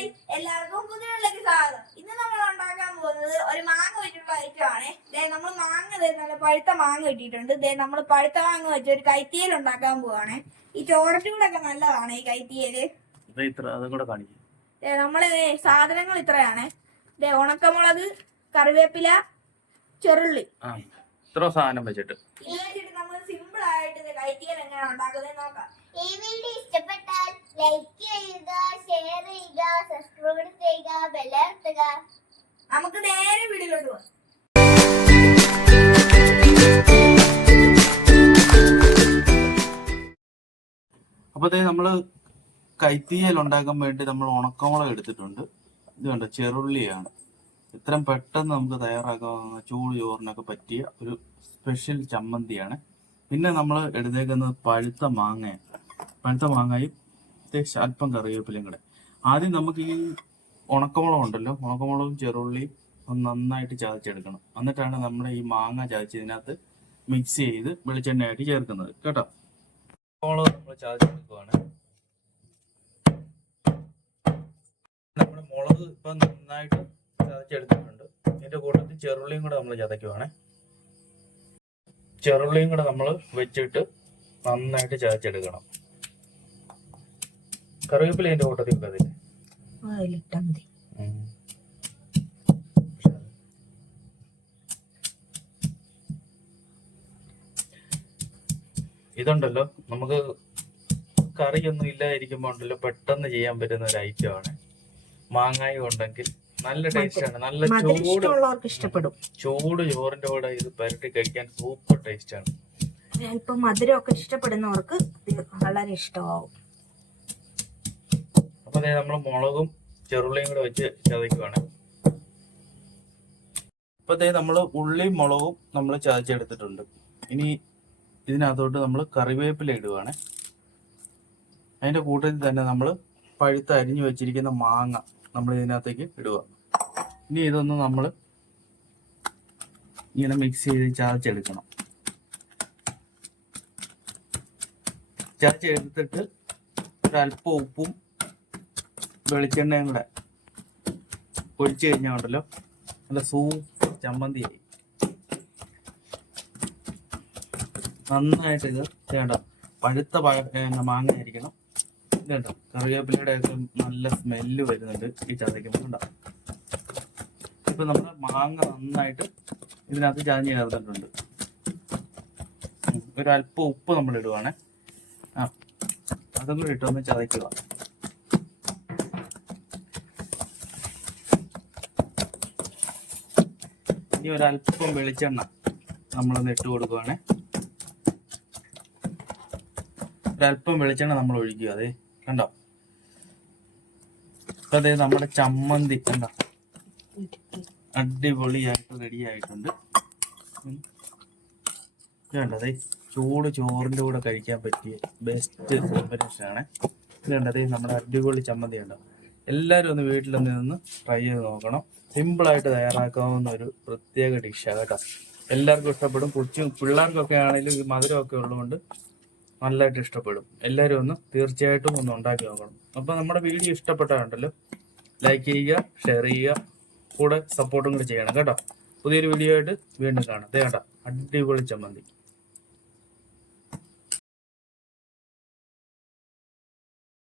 Hi, എല്ലാവർക്കും പുതിയൊരിലേക്ക് സ്വാഗതം. ഇന്ന് നമ്മൾ ഉണ്ടാക്കാൻ പോകുന്നത് ഒരു മാങ്ങ വെച്ചിട്ടുള്ള ഐറ്റമാണ്. നമ്മൾ മാങ്ങ നല്ല പഴുത്ത മാങ്ങ കിട്ടിയിട്ടുണ്ട്. നമ്മൾ പഴുത്ത മാങ്ങ വെച്ച് ഒരു കൈത്തിയൽ ഉണ്ടാക്കാൻ പോവാണ്. ഈ ചോറച്ചൂടൊക്കെ നല്ലതാണ് ഈ കൈത്തിയല്. നമ്മള് സാധനങ്ങൾ ഇത്രയാണ്. ഉണക്കമുളക്, കറിവേപ്പില, ചെറുള്ളി, ഇത്ര സാധനം വെച്ചിട്ട് നമ്മൾ സിമ്പിൾ ആയിട്ട് കൈത്തിയൽ എങ്ങനെയാണ് ഉണ്ടാക്കുന്നത് നോക്കാം. ഈ വീഡിയോ ഇഷ്ടപ്പെട്ടാൽ ലൈക്ക് ചെയ്യുക, ഷെയർ ചെയ്യുക, സബ്സ്ക്രൈബ് ചെയ്യുക, ബെൽ അമർത്തുക. നമുക്ക് നേരെ വീഡിയോയിലോട്ട് പോകാം. അപ്പൊ നമ്മള് കൈത്തീയൽ ഉണ്ടാക്കാൻ വേണ്ടി നമ്മൾ ഉണക്കമുളക് എടുത്തിട്ടുണ്ട്. ഇത് കണ്ടോ, ചെറുള്ളിയാണ്. ഇത്രയും പെട്ടെന്ന് നമുക്ക് തയ്യാറാക്കാവുന്ന ചൂട് ചോറിനൊക്കെ പറ്റിയ ഒരു സ്പെഷ്യൽ ചമ്മന്തിയാണ്. പിന്നെ നമ്മൾ എടുത്തേക്കുന്നത് പഴുത്ത മാങ്ങയും അല്പം കറിവേപ്പിലയും കൂടെ. ആദ്യം നമുക്ക് ഈ ഉണക്കമുളക് ഉണ്ടല്ലോ, ഉണക്കമുളകും ചെറുള്ളിയും ഒന്ന് നന്നായിട്ട് ചതച്ചെടുക്കണം. എന്നിട്ടാണ് നമ്മൾ ഈ മാങ്ങ ചതച്ചതിനകത്ത് മിക്സ് ചെയ്ത് വെളിച്ചെണ്ണയായിട്ട് ചേർക്കുന്നത് കേട്ടോ. മുളക് നമ്മൾ ചതച്ചെടുക്കുവാണ്. നമ്മുടെ മുളക് ഇപ്പൊ നന്നായിട്ട് ചതച്ചെടുത്തിട്ടുണ്ട്. ഇതിന്റെ കൂട്ടത്തിൽ ചെറുള്ളിയും കൂടെ നമ്മൾ ചതയ്ക്കുവാണ്. ചെറുള്ളിയും കൂടെ നമ്മൾ വെച്ചിട്ട് നന്നായിട്ട് ചതച്ചെടുക്കണം. കറിവേപ്പില ഇതിന്റെ കൂട്ടത്തിൽ ഇതുണ്ടല്ലോ, നമുക്ക് കറിയൊന്നും ഇല്ലാതിരിക്കുമ്പോ ഉണ്ടല്ലോ പെട്ടെന്ന് ചെയ്യാൻ പറ്റുന്ന ഒരു ഐറ്റം ആണ്. മാങ്ങായും ഉണ്ടെങ്കിൽ നല്ല ടേസ്റ്റ് ആണ്. നല്ല ഇഷ്ടപ്പെടും. ചൂട് ചോറിന്റെ കൂടെ ഇത് പരട്ടി കഴിക്കാൻ സൂപ്പർ ടേസ്റ്റ് ആണ്. ഇപ്പൊ മധുരമൊക്കെ ഇഷ്ടപ്പെടുന്നവർക്ക് വളരെ ഇഷ്ടമാവും. അപ്പൊ നമ്മൾ മുളകും ചെറുള്ളിയും കൂടെ വെച്ച് ചതയ്ക്കുവാണ്. ഇപ്പൊ നമ്മൾ ഉള്ളിയും മുളകും നമ്മൾ ചതച്ചെടുത്തിട്ടുണ്ട്. ഇനി ഇതിനകത്തോട്ട് നമ്മൾ കറിവേപ്പില ഇടുവാണ്. അതിന്റെ കൂട്ടത്തിൽ തന്നെ നമ്മൾ പഴുത്ത് അരിഞ്ഞു വെച്ചിരിക്കുന്ന മാങ്ങ നമ്മൾ ഇതിനകത്തേക്ക് ഇടുക. ഇനി ഇതൊന്ന് നമ്മൾ ഇങ്ങനെ മിക്സ് ചെയ്ത് ചതച്ചെടുക്കണം. ചതച്ചെടുത്തിട്ട് ഒരല്പം ഉപ്പും വെളിച്ചെണ്ണയും കൂടെ ഒഴിച്ചു കഴിഞ്ഞാൽ ഉണ്ടല്ലോ നല്ല സൂപ്പർ ചമ്മന്തിയായി. നന്നായിട്ട് ഇത് വേണ്ട, പഴുത്ത മാങ്ങ ആയിരിക്കണം. ഇതുണ്ട, കറിവേപ്പിലയുടെ ഒക്കെ നല്ല സ്മെല്ല് വരുന്നുണ്ട് ഈ ചതയ്ക്കുമ്പോൾ. ഉണ്ടാവും. ഇപ്പൊ നമ്മുടെ മാങ്ങ നന്നായിട്ട് ഇതിനകത്ത് ചതഞ്ഞ് ചേർത്തിട്ടുണ്ട്. ഒരല്പം ഉപ്പ് നമ്മൾ ഇടുവാണ്. അതും കൂടി ഇട്ടൊന്ന് ചതയ്ക്കുക. ഇനി ഒരല്പം വെളിച്ചെണ്ണ നമ്മളൊന്ന് ഇട്ട് കൊടുക്കുവാണ്. ഒരല്പം വെളിച്ചെണ്ണ നമ്മൾ ഒഴിക്കുക. അതെ കണ്ടോ, അതെ നമ്മുടെ ചമ്മന്തി കണ്ടോ അടിപൊളിയായിട്ട് റെഡി ആയിട്ടുണ്ട്. ഇതുണ്ടതേ ചൂട് ചോറിന്റെ കൂടെ കഴിക്കാൻ പറ്റിയ ബെസ്റ്റ് കോമ്പിനേഷൻ ആണ്. ഇതുണ്ടതേ നമ്മുടെ അടിപൊളി ചമ്മന്തി ഉണ്ടോ. എല്ലാവരും ഒന്ന് വീട്ടിലൊന്ന് നിന്ന് ട്രൈ ചെയ്ത് നോക്കണം. സിമ്പിളായിട്ട് തയ്യാറാക്കാവുന്ന ഒരു പ്രത്യേക ഡിഷാണ് കേട്ടോ. എല്ലാവർക്കും ഇഷ്ടപ്പെടും. പിള്ളേർക്കൊക്കെ ആണെങ്കിലും ഈ മധുരമൊക്കെ ഉള്ളതുകൊണ്ട് നല്ലതായിട്ട് ഇഷ്ടപ്പെടും. എല്ലാവരും ഒന്ന് തീർച്ചയായിട്ടും ഒന്ന് ഉണ്ടാക്കി നോക്കണം. അപ്പോൾ നമ്മുടെ വീഡിയോ ഇഷ്ടപ്പെട്ടാലുണ്ടല്ലോ ലൈക്ക് ചെയ്യുക, ഷെയർ ചെയ്യുക, കൂടെ സപ്പോർട്ടും കൂടി ചെയ്യണം കേട്ടോ. പുതിയൊരു വീഡിയോ ആയിട്ട് വീണ്ടും കാണാം. കേട്ടോ, അടിപൊളി ചമ്മന്തി.